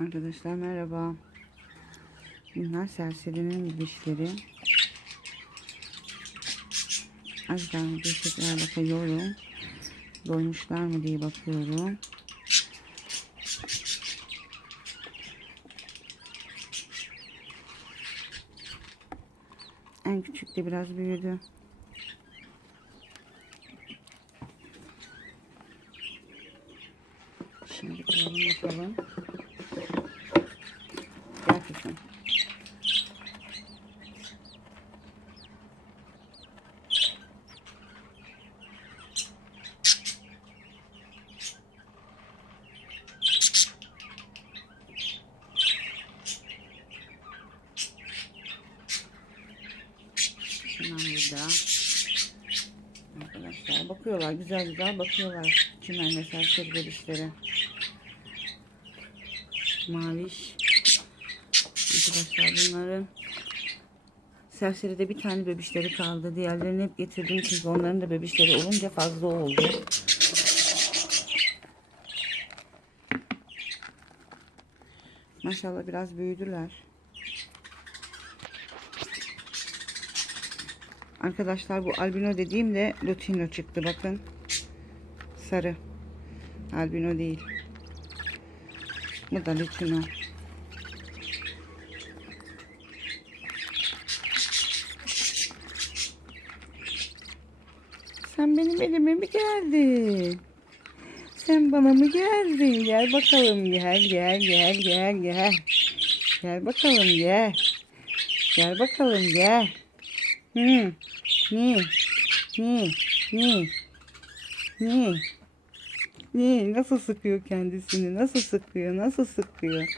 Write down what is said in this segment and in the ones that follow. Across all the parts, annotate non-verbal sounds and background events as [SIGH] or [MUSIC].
Arkadaşlar merhaba. Bunlar serserinin dişleri. Bir tekrar bakıyorum. Doymuşlar mı diye bakıyorum. En küçük de biraz büyüdü. Şimdi koyalım bakalım. Gel kızım. Hemen burada. Arkadaşlar bakıyorlar güzel güzel bakıyorlar. Çimen ve serseri bebişlere. Maviş. Arkadaşlar bunların serseride bir tane bebişleri kaldı. Diğerlerini hep getirdim çünkü onların da bebişleri olunca fazla oldu. Maşallah biraz büyüdüler. Arkadaşlar bu albino dediğim de lutino çıktı bakın. Sarı. Albino değil. Bu da lutino. Sen benim elime mi geldin? Sen bana mı geldin? Gel bakalım gel gel gel gel gel. Gel bakalım gel. Gel bakalım gel. Hı. Ne? Ne? Ne? Ne? Ne? Nasıl sıkıyor kendisini? Nasıl sıkıyor? Nasıl sıkıyor?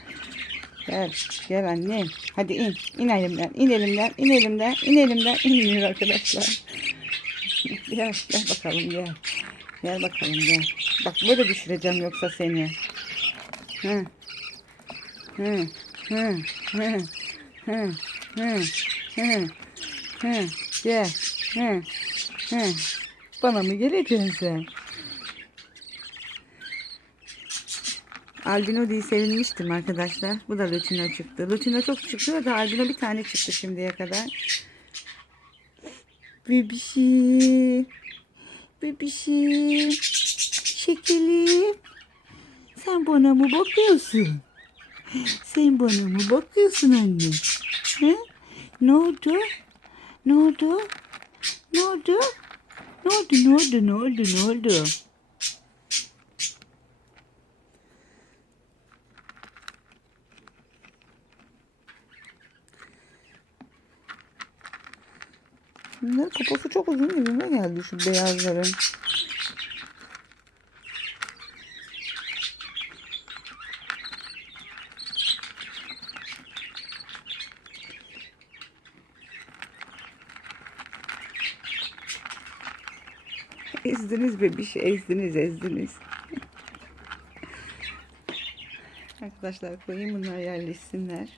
Gel, gel annem. Hadi in. İn elimden, in elimden, in elimden, in elimden. İnmiyor arkadaşlar. [LAUGHS] Gel, gel bakalım gel. Gel bakalım gel. Bak böyle düşüreceğim yoksa seni. Hı. Hı. Hı. Hı. Hı. Hı. Hı. Hı. Gel. Hı. Hı. Bana mı geleceksin sen? Albino diye sevinmiştim arkadaşlar. Bu da Lutino çıktı. Lutino çok çıkıyor da albino bir tane çıktı şimdiye kadar. Bebişim. Bebişim. Şekerim. Sen bana mı bakıyorsun? Sen bana mı bakıyorsun anne? He? Ne oldu? Ne oldu? Ne oldu? Ne oldu? Ne oldu? Ne oldu? Ne oldu? Bunların kafası çok uzun yüzüme geldi şu beyazların. [LAUGHS] Ezdiniz bebiş, ezdiniz, ezdiniz. Arkadaşlar koyayım bunlar yerleşsinler.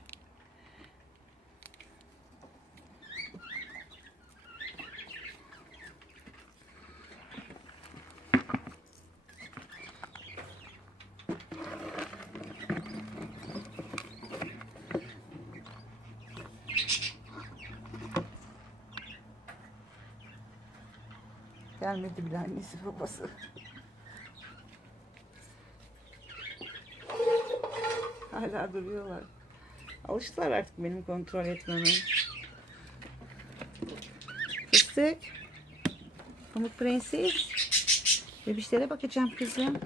Gelmedi bile annesi babası. Hala duruyorlar. Alıştılar artık benim kontrol etmeme. Fıstık. Pamuk prenses. Bebişlere bakacağım kızım.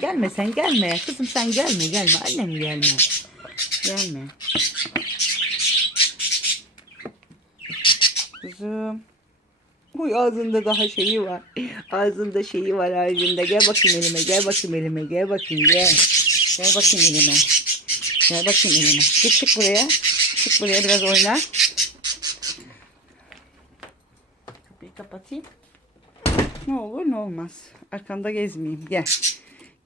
Gelme sen gelme. Kızım sen gelme gelme. Annem gelme. Gelme. Kızım. Uy ağzında daha şeyi var. Ağzında şeyi var ağzında. Gel bakayım elime. Gel bakayım elime. Gel bakayım gel. Gel bakayım elime. Gel bakayım elime. Git çık buraya. Çık buraya biraz oyna. Kapıyı kapatayım. Ne olur ne olmaz. Arkanda gezmeyeyim. Gel.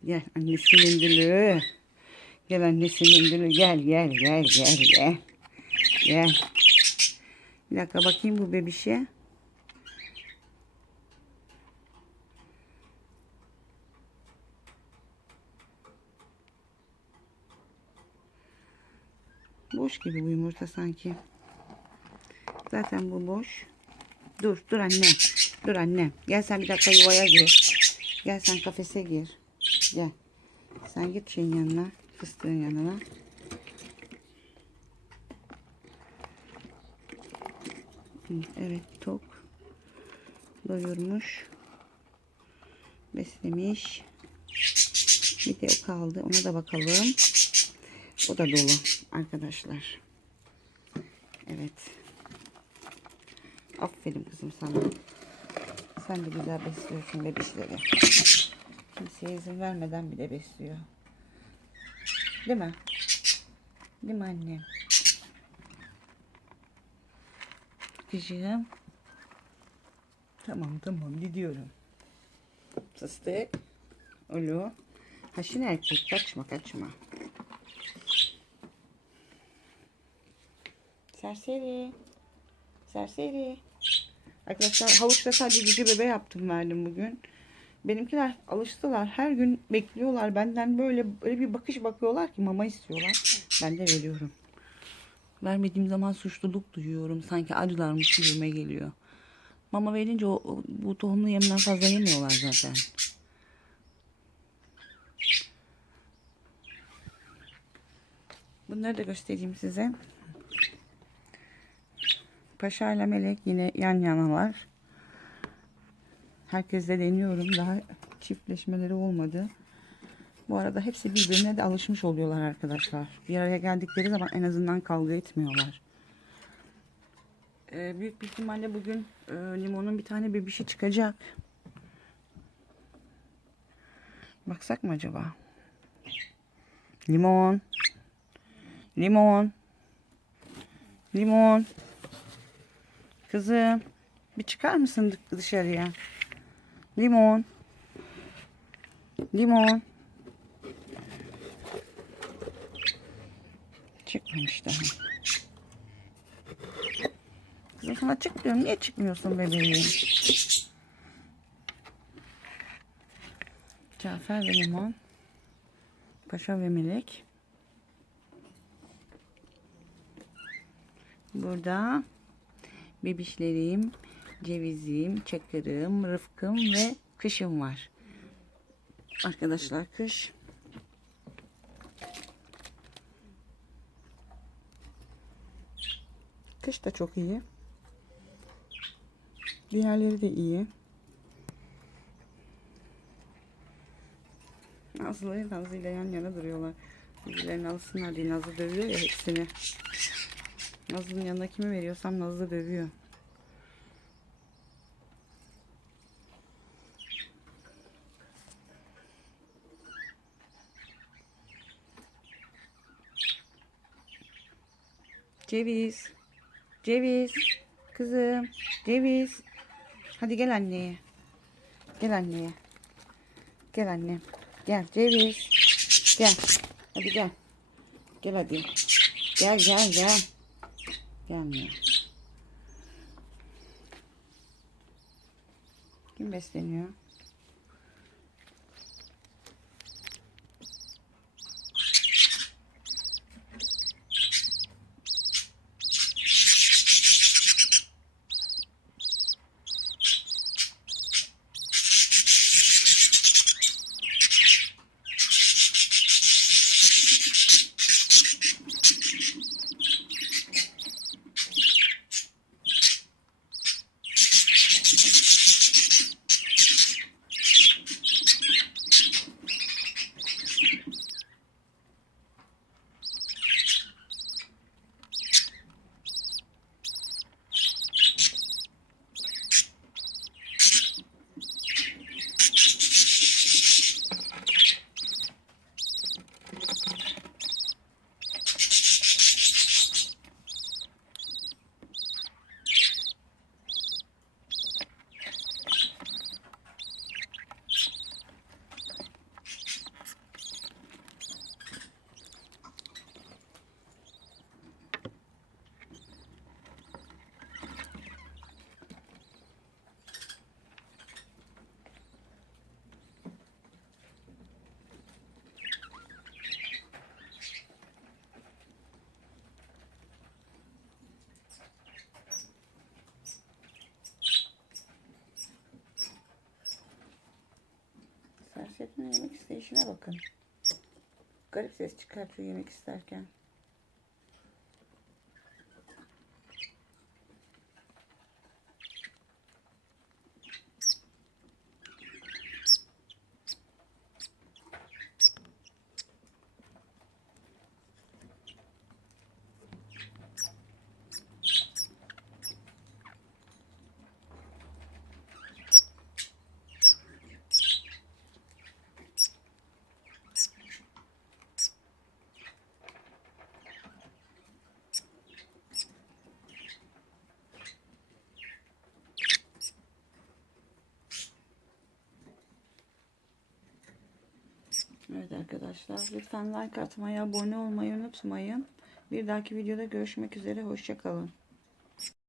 Gel annesinin gülü. Gel annesinin gülü. Gel gel gel gel gel. Gel. Bir dakika bakayım bu bebişe. Boş gibi bu yumurta sanki. Zaten bu boş. Dur dur anne. Dur anne. Gel sen bir dakika yuvaya gir. Gel sen kafese gir. Gel. Sen git şeyin yanına. Fıstığın yanına. Evet tok. Doyurmuş. Beslemiş. Bir de o kaldı. Ona da bakalım. O da dolu arkadaşlar. Evet. Aferin kızım sana. Sen de güzel besliyorsun bebişleri. Kimseye izin vermeden bile besliyor. Değil mi? Değil mi anne? Kızım. Tamam tamam gidiyorum. Fıstık. Alo. Haşin erkek kaçma kaçma. Serseri. Serseri. Arkadaşlar havuçta sadece cici bebe yaptım verdim bugün. Benimkiler alıştılar. Her gün bekliyorlar. Benden böyle böyle bir bakış bakıyorlar ki mama istiyorlar. Ben de veriyorum. Vermediğim zaman suçluluk duyuyorum. Sanki acılarmış gibime geliyor. Mama verince o, bu tohumlu yemden fazla yemiyorlar zaten. Bunları da göstereyim size. Paşa ile Melek yine yan yanalar. Herkesle deniyorum. Daha çiftleşmeleri olmadı. Bu arada hepsi birbirine de alışmış oluyorlar arkadaşlar. Bir araya geldikleri zaman en azından kavga etmiyorlar. Ee, büyük bir ihtimalle bugün e, limonun bir tane bebişi çıkacak. Baksak mı acaba? Limon. Limon. Limon. Kızım. Bir çıkar mısın dı- dışarıya? Limon. Limon. Çıkmamış daha. Kızım sana çık diyorum. Niye çıkmıyorsun bebeğim? Cafer ve Limon. Paşa ve Melek. Burada bebişlerim, cevizim, çakırım, rıfkım ve kışım var. Arkadaşlar kış. Kış da çok iyi. Diğerleri de iyi. Nazlı ile yan yana duruyorlar. Birbirlerini alsınlar diye Nazlı dövüyor ya hepsini. Nazlı'nın yanına kimi veriyorsam Nazlı dövüyor. Ceviz. Ceviz. Kızım. Ceviz. Hadi gel anneye. Gel anneye. Gel annem. Gel ceviz. Gel. Hadi gel. Gel hadi. Gel gel gel. Gelmiyor. Kim besleniyor? Serset'in yemek isteyişine bakın. Garip ses çıkartıyor yemek isterken. Evet arkadaşlar lütfen like atmayı, abone olmayı unutmayın. Bir dahaki videoda görüşmek üzere. Hoşçakalın.